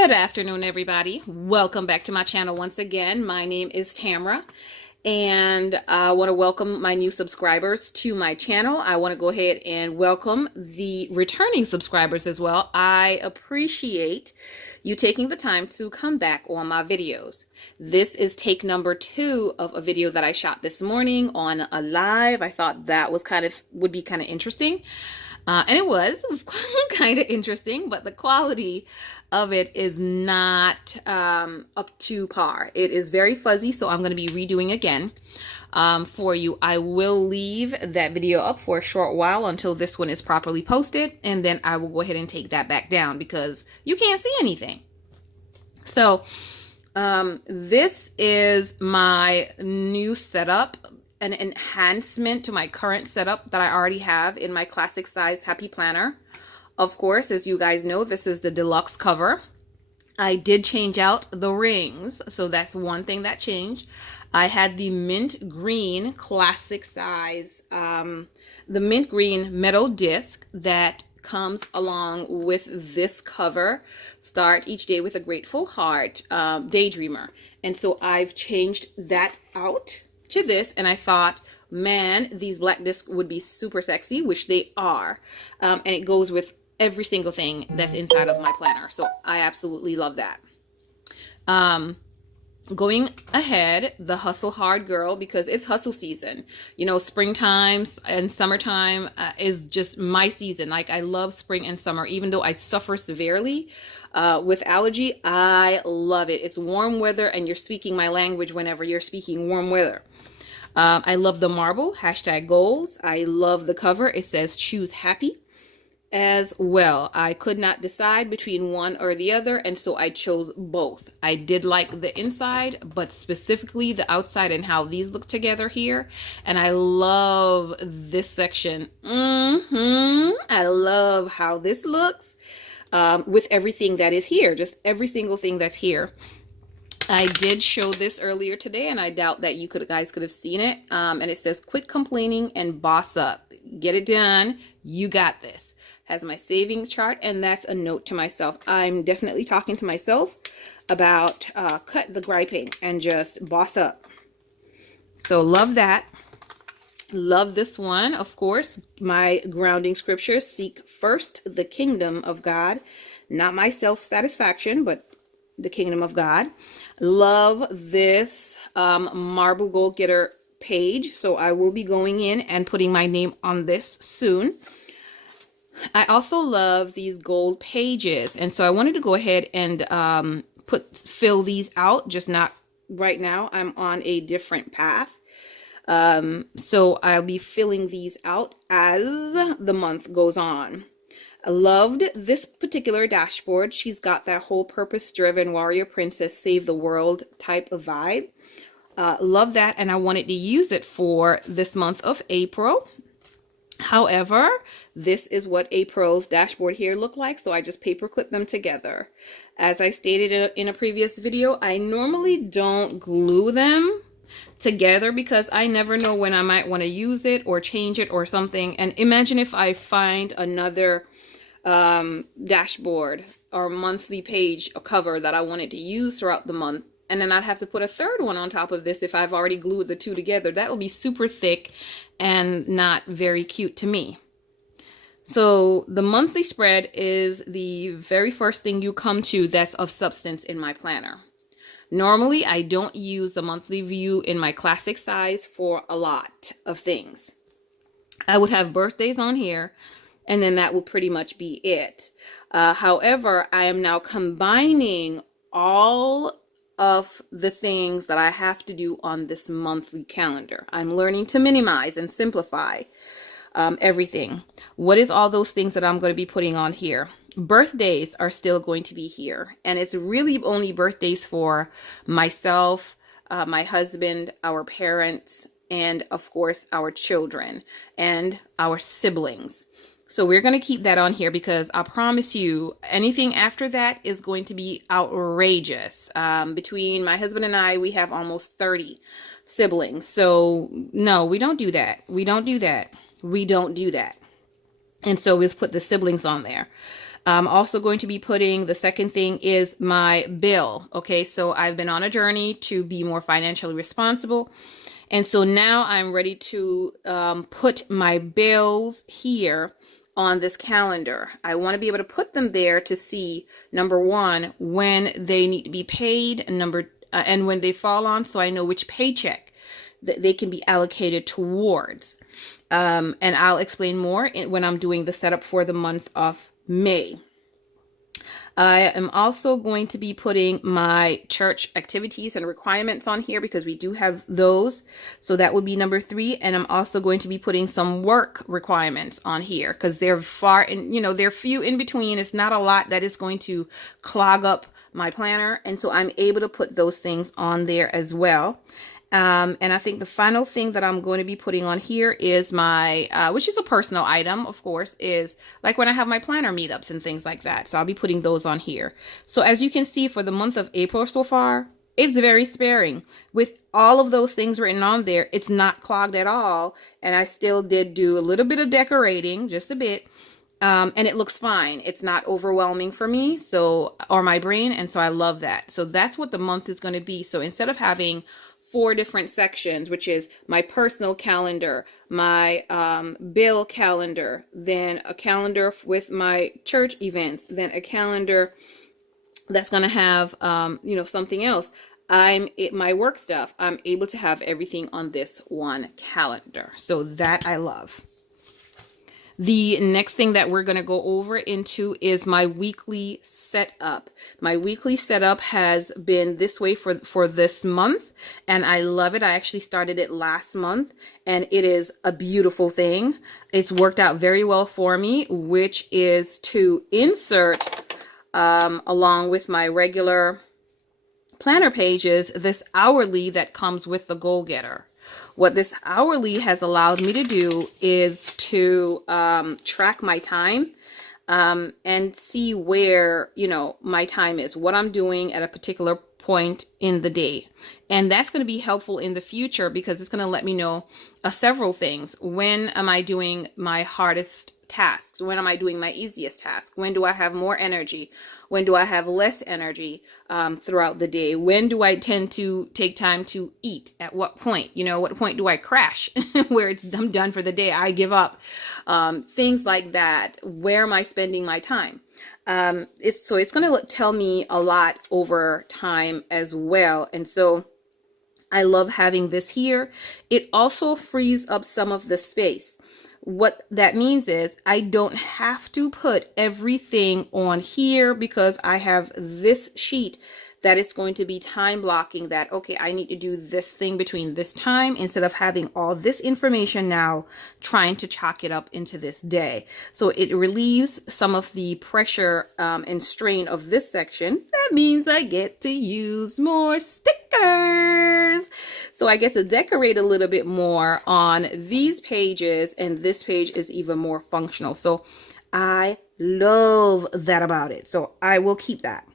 Good afternoon, everybody. Welcome back to my channel once again. My name is Tamra, and I want to welcome my new subscribers to my channel. I want to go ahead and welcome the returning subscribers as well. I appreciate you taking the time to come back on my videos. This is take number 2 of a video that I shot this morning on a live. I thought that was would be kind of interesting. And it was kind of interesting, but the quality of it is not up to par. It is very fuzzy, so I'm going to be redoing again for you. I will leave that video up for a short while until this one is properly posted, and then I will go ahead and take that back down because you can't see anything. So this is my new setup, an enhancement to my current setup that I already have in my classic size Happy Planner. Of course, as you guys know, this is the deluxe cover. I did change out the rings, so that's one thing that changed. I had the mint green classic size, the mint green metal disc that comes along with this cover. Start each day with a grateful heart, Daydreamer. And so I've changed that out to this, and I thought, man, these black discs would be super sexy, which they are, and it goes with every single thing that's inside of my planner, so I absolutely love that. Going ahead, the Hustle Hard Girl, because it's hustle season. You know, springtime and summertime is just my season. Like, I love spring and summer, even though I suffer severely with allergy. I love it. It's warm weather, and you're speaking my language whenever you're speaking warm weather. I love the marble, #goals. I love the cover. It says choose happy as well. I could not decide between one or the other, and so I chose both. I did like the inside, but specifically the outside and how these look together here. And I love this section. I love how this looks with everything that is here, just every single thing that's here. I did show this earlier today, and I doubt that you guys could have seen it. And it says, quit complaining and boss up. Get it done. You got this. Has my savings chart, and that's a note to myself. I'm definitely talking to myself about cut the griping and just boss up. So love that. Love this one. Of course, my grounding scripture, seek first the kingdom of God, not my self-satisfaction, but the kingdom of God. Love this marble goal getter page, so I will be going in and putting my name on this soon. I also love these gold pages, and so I wanted to go ahead and fill these out, just not right now. I'm on a different path, so I'll be filling these out as the month goes on. I loved this particular dashboard. She's got that whole purpose-driven warrior princess save the world type of vibe. Love that, and I wanted to use it for this month of April. However, this is what April's dashboard here look like, so I just paper clip them together. As I stated in a previous video, I normally don't glue them together because I never know when I might want to use it or change it or something. And imagine if I find another dashboard or monthly page or cover that I wanted to use throughout the month, and then I'd have to put a third one on top of this if I've already glued the two together. That will be super thick and not very cute to me. So the monthly spread is the very first thing you come to that's of substance in my planner. Normally, I don't use the monthly view in my classic size for a lot of things. I would have birthdays on here, and then that will pretty much be it. However, I am now combining all of the things that I have to do on this monthly calendar. I'm learning to minimize and simplify everything. What is all those things that I'm going to be putting on here? Birthdays are still going to be here, and it's really only birthdays for myself, my husband, our parents, and of course our children and our siblings. So we're going to keep that on here because I promise you anything after that is going to be outrageous. Between my husband and I, we have almost 30 siblings. So no, we don't do that. We don't do that. We don't do that. And so we'll put the siblings on there. I'm also going to be putting, the second thing is my bill. Okay, so I've been on a journey to be more financially responsible. And so now I'm ready to put my bills here on this calendar. I want to be able to put them there to see, number one, when they need to be paid, and when they fall on, so I know which paycheck that they can be allocated towards. And I'll explain more when I'm doing the setup for the month of May. I am also going to be putting my church activities and requirements on here because we do have those. So that would be number 3. And I'm also going to be putting some work requirements on here because they're far in, they're few in between. It's not a lot that is going to clog up my planner. And so I'm able to put those things on there as well. And I think the final thing that I'm going to be putting on here is my, which is a personal item, of course, is like when I have my planner meetups and things like that. So I'll be putting those on here. So as you can see, for the month of April so far, it's very sparing. With all of those things written on there, it's not clogged at all. And I still did do a little bit of decorating, just a bit. And it looks fine. It's not overwhelming for me, or my brain. And so I love that. So that's what the month is going to be. So instead of having 4 different sections, which is my personal calendar, my bill calendar, then a calendar with my church events, then a calendar that's going to have, something else. My work stuff, I'm able to have everything on this one calendar. So that I love. The next thing that we're going to go over into is my weekly setup. My weekly setup has been this way for this month, and I love it. I actually started it last month, and it is a beautiful thing. It's worked out very well for me, which is to insert along with my regular planner pages this hourly that comes with the Goal Getter. What this hourly has allowed me to do is to track my time and see where, my time is, what I'm doing at a particular point in the day. And that's going to be helpful in the future because it's going to let me know several things. When am I doing my hardest tasks? When am I doing my easiest task? When do I have more energy? When do I have less energy throughout the day? When do I tend to take time to eat? At what point? What point do I crash where I'm done for the day? I give up. Things like that. Where am I spending my time? It's going to tell me a lot over time as well. And so I love having this here. It also frees up some of the space. What that means is I don't have to put everything on here because I have this sheet that it's going to be time blocking that, okay, I need to do this thing between this time instead of having all this information now trying to chalk it up into this day. So it relieves some of the pressure and strain of this section. That means I get to use more stickers. So I get to decorate a little bit more on these pages, and this page is even more functional. So I love that about it. So I will keep that.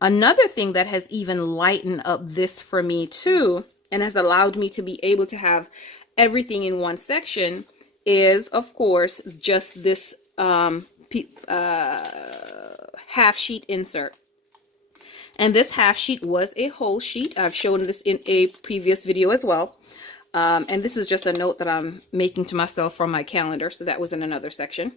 Another thing that has even lightened up this for me too, and has allowed me to be able to have everything in one section is, of course, just this half sheet insert. And this half sheet was a whole sheet. I've shown this in a previous video as well. And this is just a note that I'm making to myself from my calendar. So that was in another section.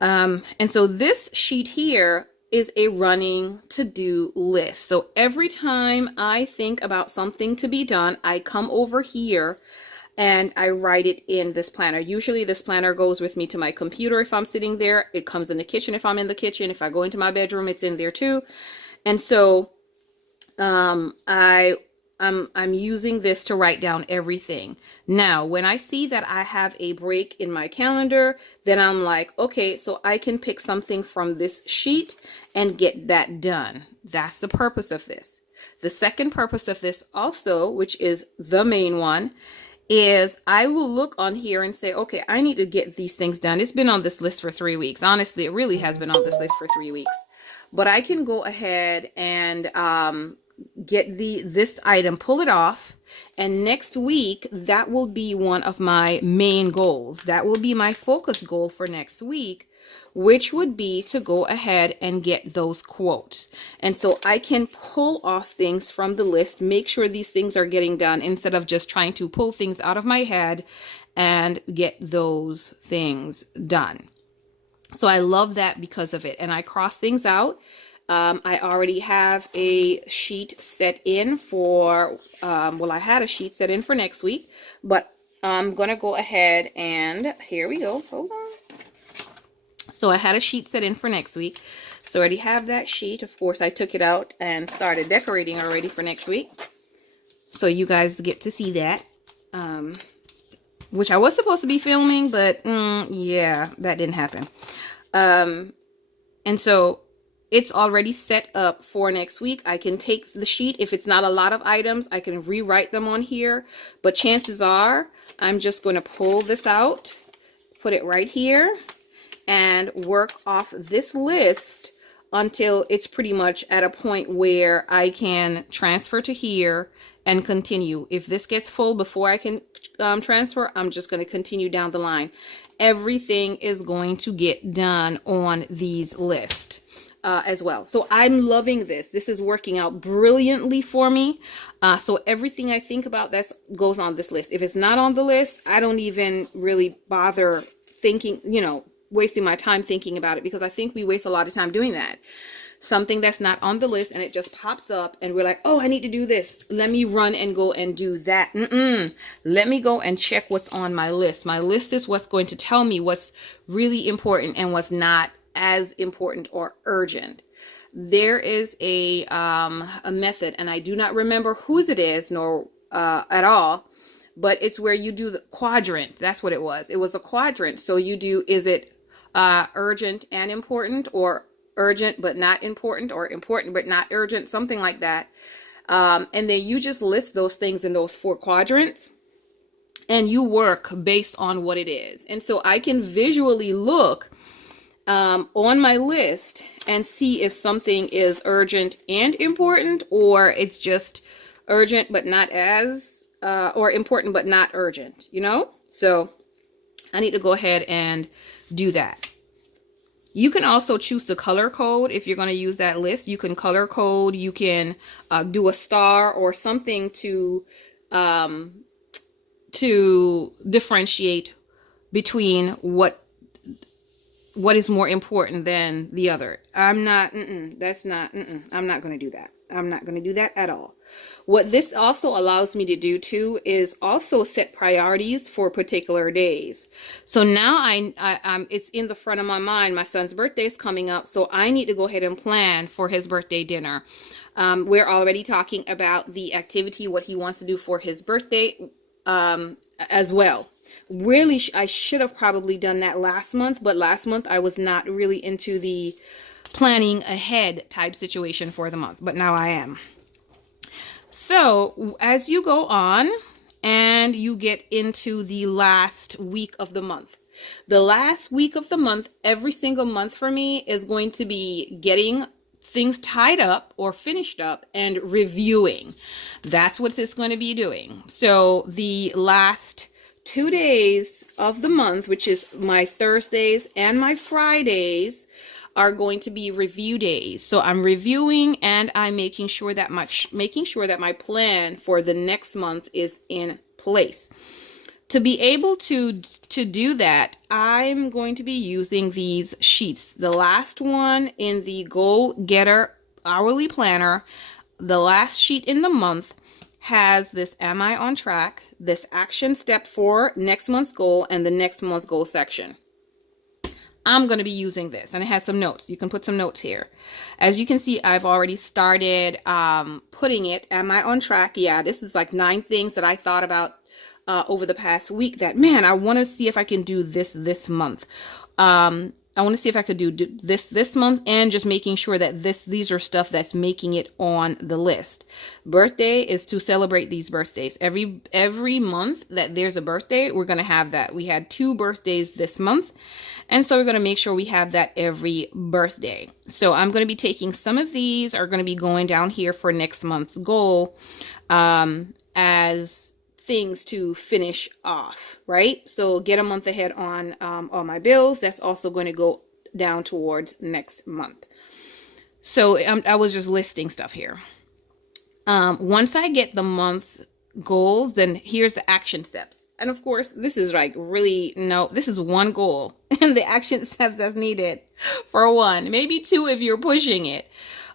And so this sheet here is a running to-do list. So every time I think about something to be done, I come over here and I write it in this planner. Usually this planner goes with me to my computer if I'm sitting there. It comes in the kitchen if I'm in the kitchen. If I go into my bedroom, it's in there too. And so I'm using this to write down everything. Now, when I see that I have a break in my calendar, then I'm like, okay, so I can pick something from this sheet and get that done. That's the purpose of this. The second purpose of this also, which is the main one, is I will look on here and say, okay, I need to get these things done. It's been on this list for 3 weeks. Honestly, it really has been on this list for 3 weeks. But I can go ahead and get this item, pull it off, and next week that will be one of my main goals. That will be my focus goal for next week, which would be to go ahead and get those quotes. And so I can pull off things from the list, make sure these things are getting done instead of just trying to pull things out of my head and get those things done. So I love that because of it. And I cross things out. I already have a sheet set in for, well, I had a sheet set in for next week, but I'm going to go ahead and here we go. Hold on. So I had a sheet set in for next week. So I already have that sheet. Of course, I took it out and started decorating already for next week. So you guys get to see that, which I was supposed to be filming, but yeah, that didn't happen. And so it's already set up for next week. I can take the sheet. If it's not a lot of items, I can rewrite them on here. But chances are, I'm just going to pull this out, put it right here, and work off this list until it's pretty much at a point where I can transfer to here and continue. If this gets full before I can transfer, I'm just going to continue down the line. Everything is going to get done on these lists as well. So I'm loving this. This is working out brilliantly for me. So everything I think about that goes on this list. If it's not on the list, I don't even really bother thinking, wasting my time thinking about it, because I think we waste a lot of time doing that. Something that's not on the list and it just pops up and we're like, oh, I need to do this. Let me run and go and do that. Let me go and check what's on my list. My list is what's going to tell me what's really important and what's not as important or urgent. There is a method, and I do not remember whose it is nor at all, but it's where you do the quadrant. That's what it was. It was a quadrant. So you do, is it urgent and important, or urgent but not important, or important but not urgent, something like that. And then you just list those things in those 4 quadrants and you work based on what it is. And so I can visually look on my list and see if something is urgent and important, or it's just urgent but not as or important but not urgent, So I need to go ahead and do that. You can also choose to color code if you're going to use that list. You can color code. You can do a star or something to differentiate between what is more important than the other. I'm not going to do that. I'm not going to do that at all. What this also allows me to do too is also set priorities for particular days. So now I'm it's in the front of my mind. My son's birthday is coming up, so I need to go ahead and plan for his birthday dinner. We're already talking about the activity, what he wants to do for his birthday as well. Really, I should have probably done that last month, but last month I was not really into the planning ahead type situation for the month, but now I am. So as you go on and you get into the last week of the month, every single month for me is going to be getting things tied up or finished up and reviewing. That's what it's going to be doing. So the last 2 days of the month, which is my Thursdays and my Fridays, are going to be review days. So I'm reviewing and I'm making sure that my plan for the next month is in place. To be able to do that, I'm going to be using these sheets. The last one in the Goal Getter Hourly Planner, the last sheet in the month, has this Am I on Track, this action step for next month's goal, and the next month's goal section. I'm going to be using this, and it has some notes. You can put some notes here. As you can see, I've already started putting it. Am I on track? Yeah, this is like 9 things that I thought about over the past week that, man, I want to see if I can do this month. I want to see if I could do this month, and just making sure that these are stuff that's making it on the list. Birthday is to celebrate these birthdays. Every month that there's a birthday, we're going to have that. We had 2 birthdays this month, and so we're going to make sure we have that every birthday. So I'm going to be taking some of these, are going to be going down here for next month's goal as things to finish off, right? So get a month ahead on all my bills. That's also going to go down towards next month. So I was just listing stuff here. Once I get the month's goals, then here's the action steps. And of course, this is like really, no, this is one goal and the action steps that's needed for one, maybe two if you're pushing it.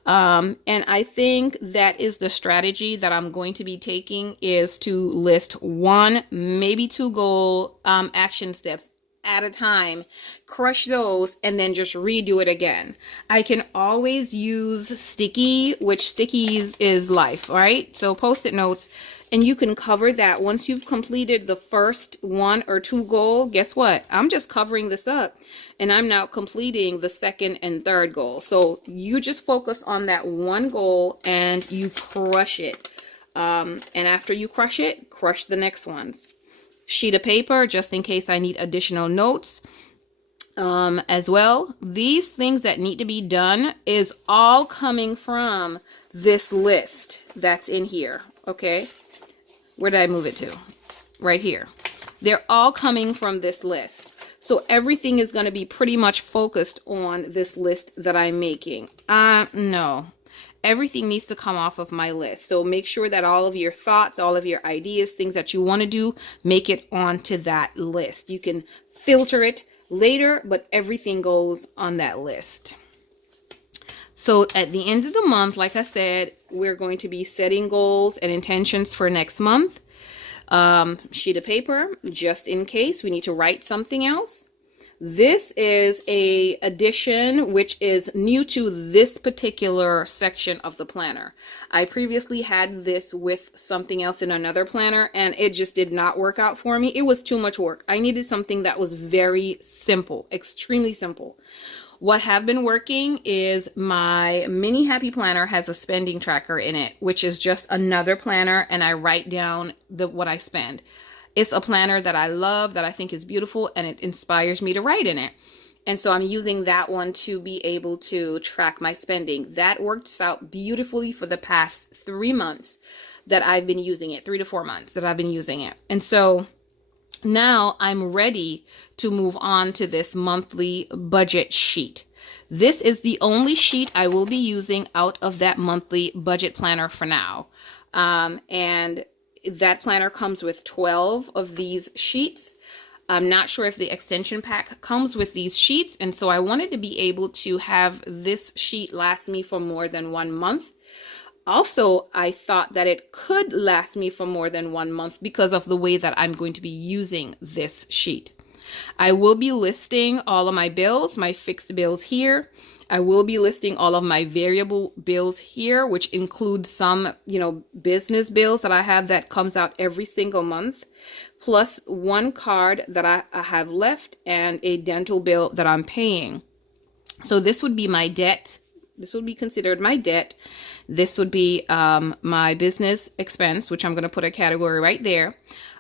And I think that is the strategy that I'm going to be taking, is to list one, maybe two goal action steps at a time, crush those, and then just redo it again. I can always use sticky, which stickies is life, right? So post-it notes, and you can cover that. Once you've completed the first one or two goal, guess what? I'm just covering this up, and I'm now completing the second and third goal. So you just focus on that one goal and you crush it. And after you crush it, crush the next ones. Sheet of paper, just in case I need additional notes as well. These things that need to be done is all coming from this list that's in here. Okay, where did I move it to? Right here. They're all coming from this list. So everything is going to be pretty much focused on this list that I'm making. No. Everything needs to come off of my list. So make sure that all of your thoughts, all of your ideas, things that you want to do, make it onto that list. You can filter it later, but everything goes on that list. So at the end of the month, like I said, we're going to be setting goals and intentions for next month. Sheet of paper, just in case we need to write something else. This is a addition which is new to this particular section of the planner. I previously had this with something else in another planner, and it just did not work out for me. It was too much work. I needed something that was very simple, extremely simple. What have been working is my mini happy planner has a spending tracker in it, which is just another planner, and I write down what I spend. It's a planner that I love, that I think is beautiful, and it inspires me to write in it. And so I'm using that one to be able to track my spending. That works out beautifully for the past 3 months that I've been using it, 3 to 4 months that I've been using it. And so now I'm ready to move on to this monthly budget sheet. This is the only sheet I will be using out of that monthly budget planner for now. And that planner comes with 12 of these sheets. I'm not sure if the extension pack comes with these sheets, and so I wanted to be able to have this sheet last me for more than 1 month. Also, I thought that it could last me for more than 1 month because of the way that I'm going to be using this sheet. I will be listing all of my bills, my fixed bills here. I will be listing all of my variable bills here, which includes some, business bills that I have that comes out every single month, plus one card that I have left and a dental bill that I'm paying. So this would be my debt. This would be considered my debt. This would be my business expense, which I'm going to put a category right there.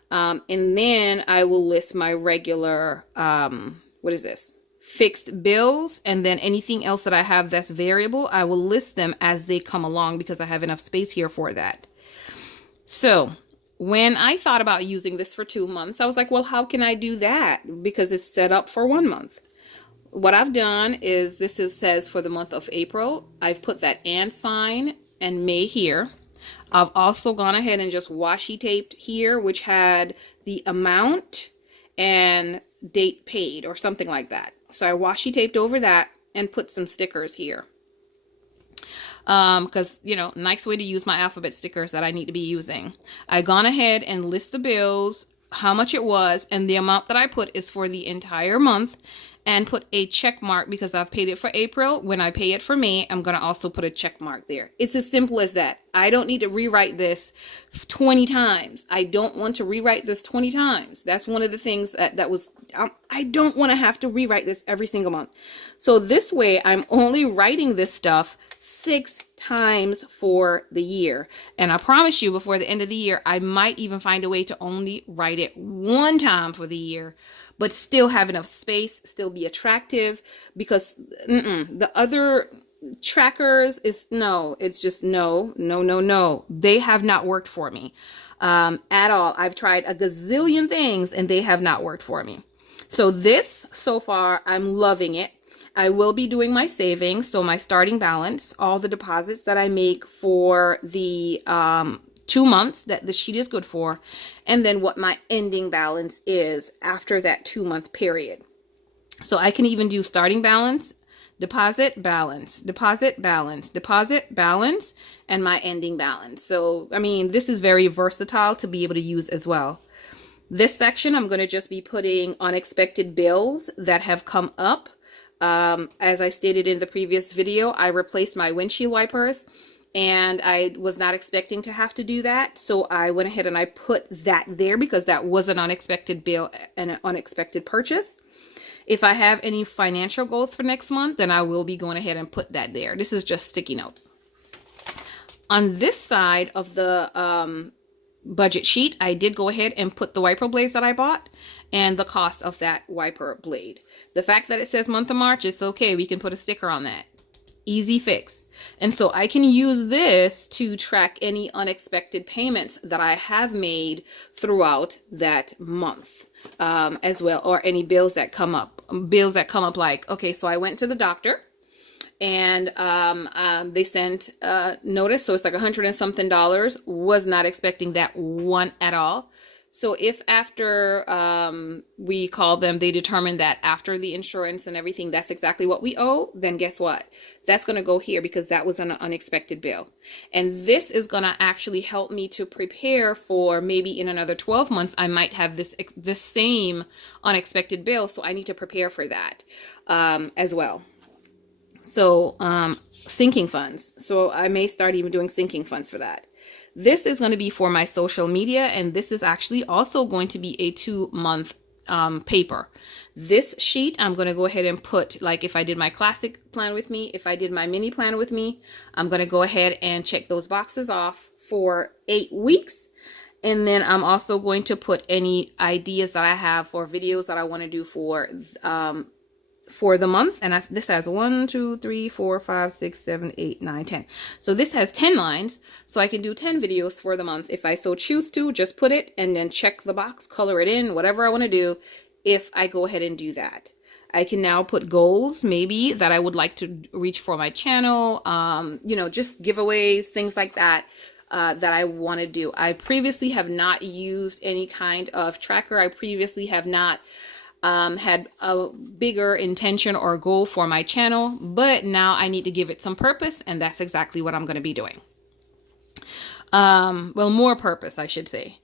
And then I will list my regular, fixed bills, and then anything else that I have that's variable, I will list them as they come along because I have enough space here for that. So when I thought about using this for 2 months, I was like, well, how can I do that? Because it's set up for 1 month. What I've done is says for the month of April, I've put that and sign and May here. I've also gone ahead and just washi taped here, which had the amount and date paid or something like that. So I washi taped over that and put some stickers here. Because, nice way to use my alphabet stickers that I need to be using. I gone ahead and list the bills, how much it was, and the amount that I put is for the entire month, and put a check mark because I've paid it for April. When I pay it for May, I'm going to also put a check mark there. It's as simple as that. I don't need to rewrite this 20 times. I don't want to rewrite this 20 times. That's one of the things I don't want to have to rewrite this every single month. So this way, I'm only writing this stuff 6 times for the year. And I promise you, before the end of the year, I might even find a way to only write it 1 time for the year, but still have enough space, still be attractive, because the other trackers it's just no. They have not worked for me at all. I've tried a gazillion things and they have not worked for me. So this, so far, I'm loving it. I will be doing my savings, so my starting balance, all the deposits that I make for the 2 months that the sheet is good for, and then what my ending balance is after that 2 month period. So I can even do starting balance, deposit balance, deposit balance, deposit balance, and my ending balance. So, I mean, this is very versatile to be able to use as well. This section, I'm going to just be putting unexpected bills that have come up. As I stated in the previous video, I replaced my windshield wipers and I was not expecting to have to do that. So I went ahead and I put that there because that was an unexpected bill and an unexpected purchase. If I have any financial goals for next month, then I will be going ahead and put that there. This is just sticky notes. On this side of the budget sheet, I did go ahead and put the wiper blades that I bought and the cost of that wiper blade. The fact that it says month of March, it's okay. We can put a sticker on that. Easy fix. And so I can use this to track any unexpected payments that I have made throughout that month as well, or any bills that come up. Bills that come up like, okay, so I went to the doctor and they sent a notice, so it's like $100 and something. Was not expecting that one at all. So if after we call them, they determine that after the insurance and everything, that's exactly what we owe, then guess what? That's going to go here because that was an unexpected bill. And this is going to actually help me to prepare for maybe in another 12 months, I might have this same unexpected bill. So I need to prepare for that as well. So sinking funds. So I may start even doing sinking funds for that. This is going to be for my social media, and this is actually also going to be a 2-month paper. This sheet, I'm going to go ahead and put, like if I did my classic plan with me, if I did my mini plan with me, I'm going to go ahead and check those boxes off for 8 weeks. And then I'm also going to put any ideas that I have for videos that I want to do for the month. And this has 1, 2, 3, 4, 5, 6, 7, 8, 9, 10. So this has 10 lines. So I can do 10 videos for the month. If I so choose to, just put it and then check the box, color it in, whatever I want to do. If I go ahead and do that, I can now put goals maybe that I would like to reach for my channel. Just giveaways, things like that. That I want to do. I previously have not used any kind of tracker. I previously have not had a bigger intention or goal for my channel, but now I need to give it some purpose, and that's exactly what I'm going to be doing. More purpose, I should say.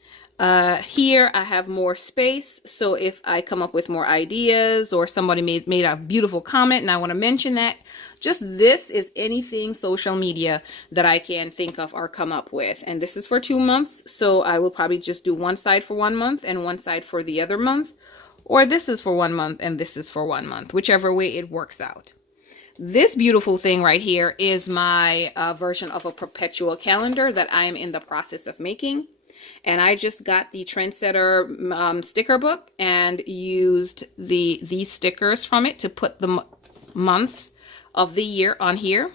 Here I have more space, so if I come up with more ideas or somebody made a beautiful comment and I want to mention that, just this is anything social media that I can think of or come up with. And this is for 2 months, so I will probably just do one side for 1 month and one side for the other month. Or this is for 1 month and this is for 1 month, whichever way it works out. This beautiful thing right here is my version of a perpetual calendar that I am in the process of making. And I just got the Trendsetter sticker book and used these stickers from it to put the months of the year on here.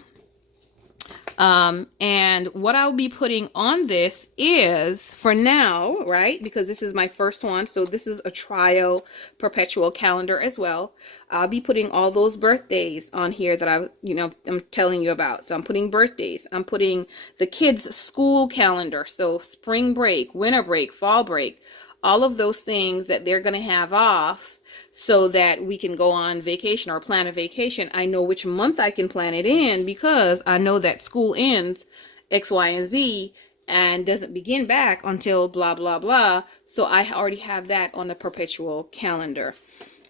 And what I'll be putting on this is, for now, right, because this is my first one, so this is a trial perpetual calendar as well. I'll be putting all those birthdays on here that I'm telling you about. So I'm putting birthdays. I'm putting the kids' school calendar. So spring break, winter break, fall break, all of those things that they're going to have off so that we can go on vacation or plan a vacation. I know which month I can plan it in because I know that school ends X, Y, and Z and doesn't begin back until blah, blah, blah. So I already have that on the perpetual calendar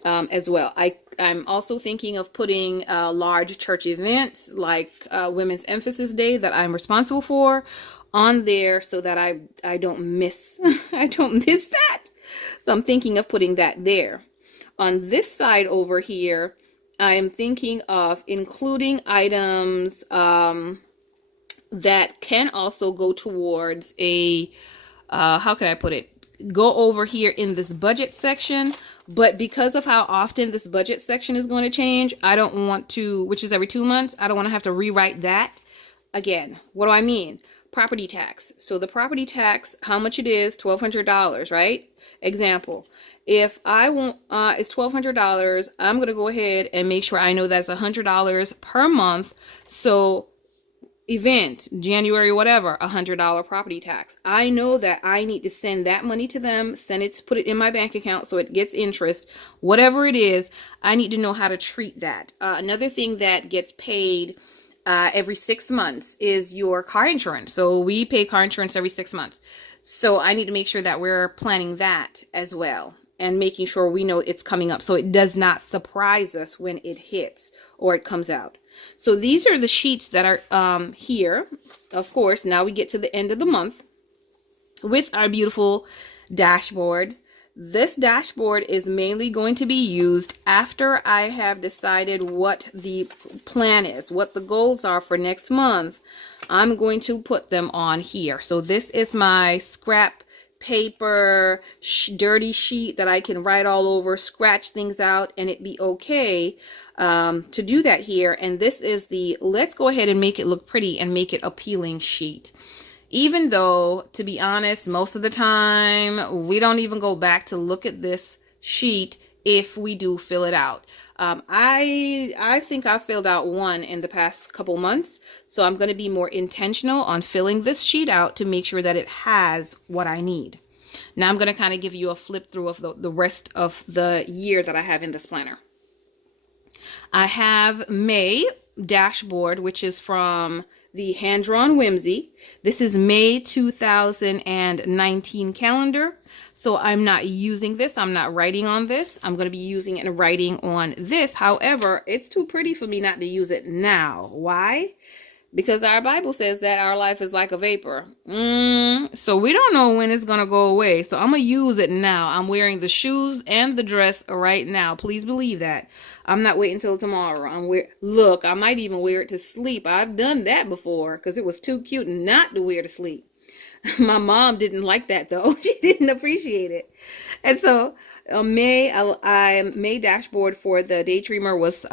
as well. I'm also thinking of putting large church events like Women's Emphasis Day that I'm responsible for on there so that I don't miss I don't miss that. So I'm thinking of putting that there. On this side over here, I am thinking of including items that can also go towards a how can I put it? Go over here in this budget section, but because of how often this budget section is going to change, I don't want to, which is every 2 months, I don't want to have to rewrite that again. What do I mean? Property tax. So the property tax, how much it is, $1,200, right? Example. If I want, it's $1,200, I'm going to go ahead and make sure I know that's $100 per month. So event, January, whatever, $100 property tax. I know that I need to send that money to them, send it, put it in my bank account so it gets interest, whatever it is. I need to know how to treat that. Another thing that gets paid every 6 months is your car insurance. So we pay car insurance every 6 months. So I need to make sure that we're planning that as well and making sure we know it's coming up so it does not surprise us when it hits or it comes out. So these are the sheets that are here. Of course, now we get to the end of the month with our beautiful dashboards. This dashboard is mainly going to be used after I have decided what the plan is, what the goals are for next month. I'm going to put them on here. So this is my scrap paper, dirty sheet that I can write all over, scratch things out, and it be okay to do that here. And this is the let's go ahead and make it look pretty and make it appealing sheet. Even though, to be honest, most of the time we don't even go back to look at this sheet if we do fill it out. I think I filled out one in the past couple months, so I'm going to be more intentional on filling this sheet out to make sure that it has what I need. Now I'm going to kind of give you a flip through of the rest of the year that I have in this planner. I have May dashboard, which is from the Hand Drawn Whimsy. This is May 2019 calendar. So I'm not using this. I'm not writing on this. I'm going to be using it and writing on this. However, it's too pretty for me not to use it now. Why? Because our Bible says that our life is like a vapor. So we don't know when it's going to go away. So I'm going to use it now. I'm wearing the shoes and the dress right now. Please believe that. I'm not waiting until tomorrow. Look, I might even wear it to sleep. I've done that before because it was too cute not to wear to sleep. My mom didn't like that though. She didn't appreciate it. And so May dashboard for the Daydreamer was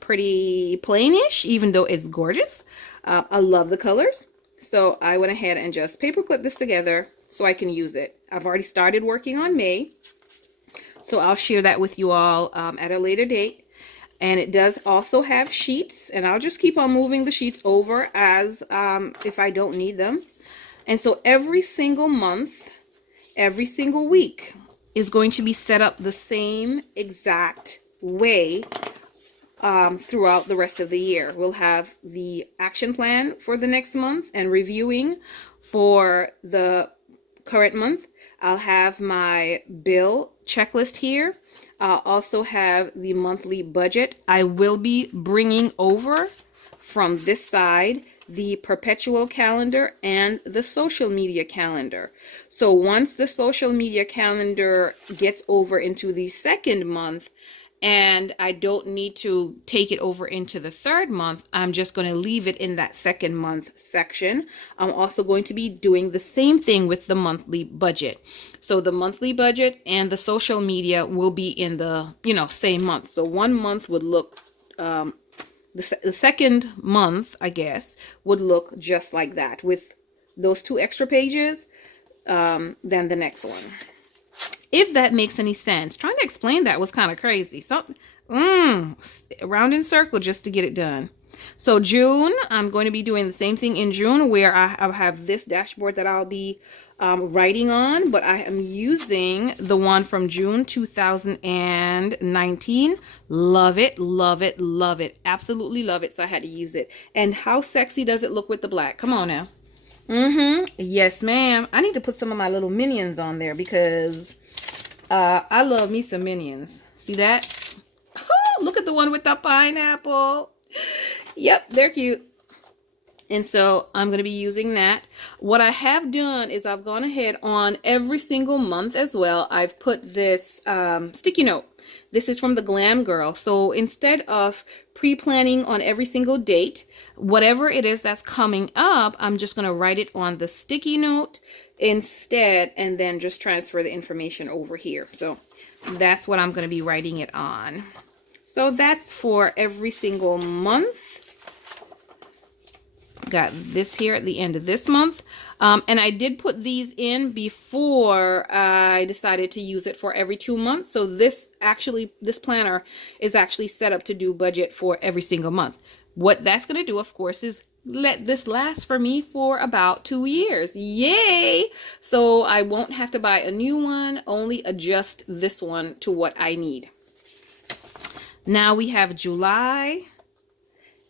pretty plainish, even though it's gorgeous. I love the colors. So I went ahead and just paperclip this together so I can use it. I've already started working on May. So I'll share that with you all at a later date. And it does also have sheets, and I'll just keep on moving the sheets over as if I don't need them. And so every single month, every single week is going to be set up the same exact way throughout the rest of the year. We'll have the action plan for the next month and reviewing for the current month. I'll have my bill checklist here. I'll also have the monthly budget. I will be bringing over from this side the perpetual calendar and the social media calendar. So once the social media calendar gets over into the second month, and I don't need to take it over into the third month, I'm just going to leave it in that second month section. I'm also going to be doing the same thing with the monthly budget. So the monthly budget and the social media will be in the, same month. So one month would look, the second month, I guess, would look just like that with those 2 extra pages than the next one. If that makes any sense. Trying to explain that was kind of crazy. So, round in circle just to get it done. So June, I'm going to be doing the same thing in June where I have this dashboard that I'll be writing on, but I am using the one from June 2019. Love it, love it, love it. Absolutely love it. So I had to use it. And how sexy does it look with the black? Come on now. Yes, ma'am. I need to put some of my little minions on there because I love me some minions. See that? Oh, look at the one with the pineapple. Yep, they're cute. And so I'm going to be using that. What I have done is I've gone ahead on every single month as well. I've put this sticky note. This is from the Glam Girl. So instead of pre-planning on every single date, whatever it is that's coming up, I'm just going to write it on the sticky note instead and then just transfer the information over here. So that's what I'm going to be writing it on. So that's for every single month. got this here at the end of this month. And I did put these in before I decided to use it for every 2 months. So this planner is actually set up to do budget for every single month. What that's going to do, of course, is let this last for me for about 2 years. Yay! So I won't have to buy a new one, only adjust this one to what I need. Now we have July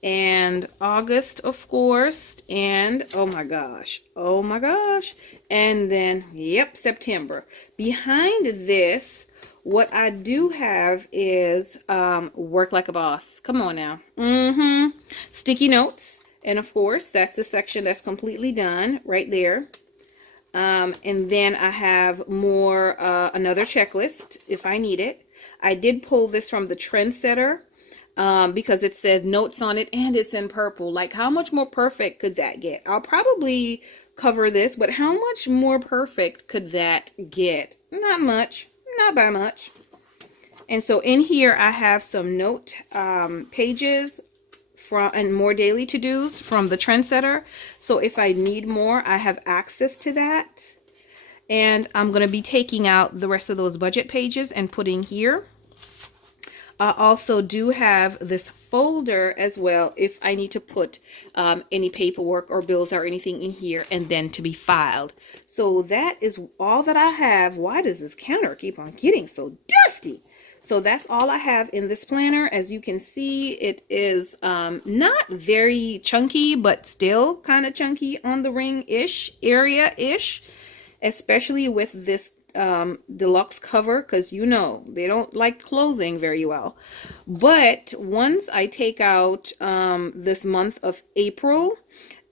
and August, of course, and oh my gosh, and then yep, September. Behind this, what I do have is work like a boss. Come on now. Sticky notes, and of course that's the section that's completely done right there. And then I have more another checklist if I need it. I did pull this from the Trendsetter. Because it says notes on it and it's in purple. Like, how much more perfect could that get? I'll probably cover this, but how much more perfect could that get? Not much, not by much. And so in here I have some note pages and more daily to-dos from the Trendsetter. So if I need more, I have access to that. And I'm going to be taking out the rest of those budget pages and putting here. I also do have this folder as well if I need to put any paperwork or bills or anything in here and then to be filed. So that is all that I have. Why does this counter keep on getting so dusty? So that's all I have in this planner. As you can see, it is not very chunky, but still kind of chunky on the ring-ish area-ish, especially with this deluxe cover, because you know they don't like closing very well. But once I take out this month of April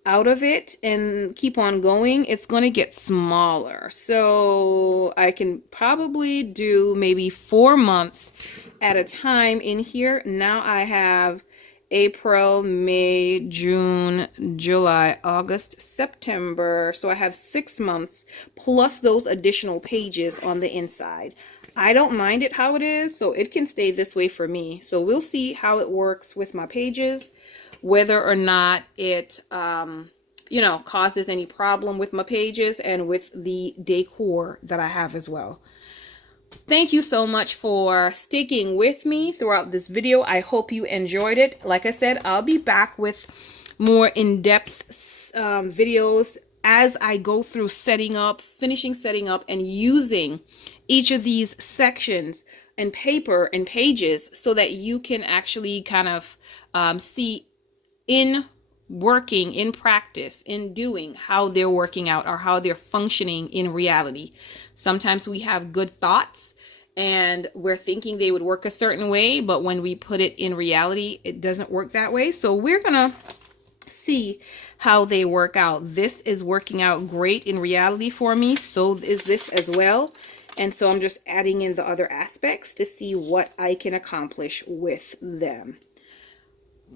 out of it and keep on going, it's going to get smaller. So I can probably do maybe 4 months at a time in here. Now I have April, May, June, July, August, September. So I have 6 months plus those additional pages on the inside. I don't mind it how it is, so it can stay this way for me. So we'll see how it works with my pages, whether or not it, causes any problem with my pages and with the decor that I have as well. Thank you so much for sticking with me throughout this video. I hope you enjoyed it. Like I said, I'll be back with more in-depth videos as I go through finishing setting up and using each of these sections and paper and pages so that you can actually kind of see in working, in practice, in doing, how they're working out or how they're functioning in reality. Sometimes we have good thoughts and we're thinking they would work a certain way, but when we put it in reality, it doesn't work that way. So we're gonna see how they work out. This is working out great in reality for me. So is this as well. And so I'm just adding in the other aspects to see what I can accomplish with them.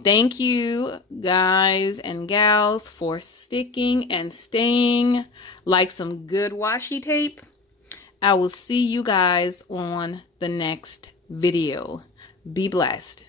Thank you guys and gals for sticking and staying like some good washi tape. I will see you guys on the next video. Be blessed.